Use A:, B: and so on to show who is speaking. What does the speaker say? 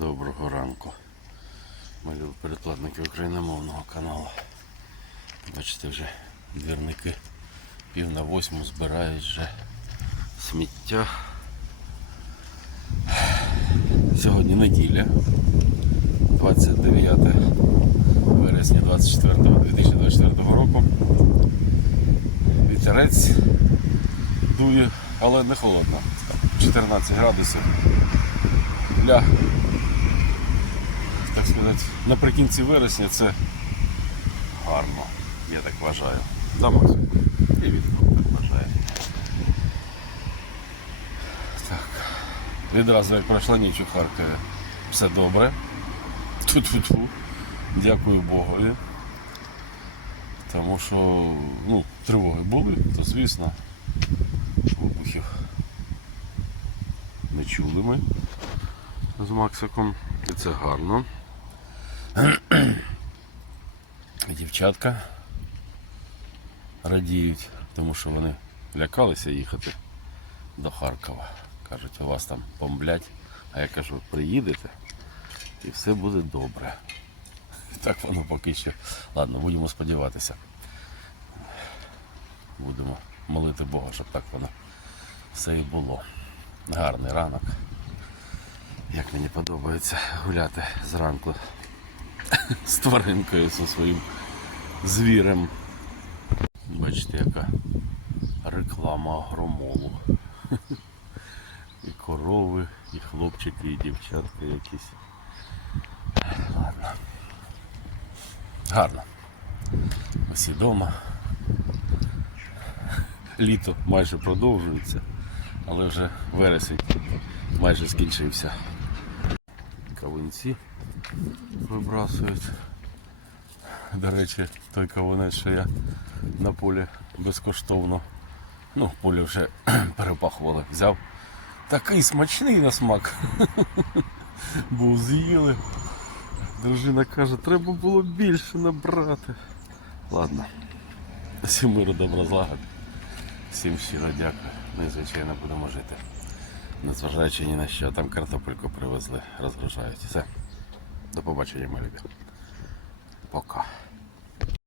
A: Доброго ранку. Малю передплатники україномовного каналу. Бачите, вже двірники пів на восьму збирають вже сміття. Сьогодні неділя, 29 вересня 24 2024 року. Вітерець дує, але не холодно. 14 градусів. Для так сказати, наприкінці вересня це гарно, я так вважаю. Да, Макс? І Вітко так вважає. Так. Відразу як пройшла ніч у Харкові. Все добре. Ту-ту-ту. Дякую Богові. Тому що ну, тривоги були, то звісно, вибухів не чули ми з Максиком. І це гарно. Дівчатка радіють, тому що вони лякалися їхати до Харкова. Кажуть, у вас там бомблять. А я кажу, приїдете і все буде добре. Так воно поки що. Ладно, будемо сподіватися. Будемо молити Бога, щоб так воно все і було. Гарний ранок. Як мені подобається гуляти зранку з тваринкою зі своїм звірем. Бачите, яка реклама агромолу. І корови, і хлопчики, і дівчатка якісь. Ладно. Гарно. Усі вдома. Літо майже продовжується, але вже вересень майже скінчився. Кавунці вибрасують. До речі, той кавунець, що я на полі безкоштовно. Ну, полі вже перепахували, взяв. Такий смачний на смак. Був з'їли. Дружина каже, треба було більше набрати. Ладно. Всім миру добра злагод. Всім щиро дякую. Ми, звичайно, будемо жити. Незважаючи ні на що, там картопельку привезли, розгружають. Все. До побачення, мої любі. Пока.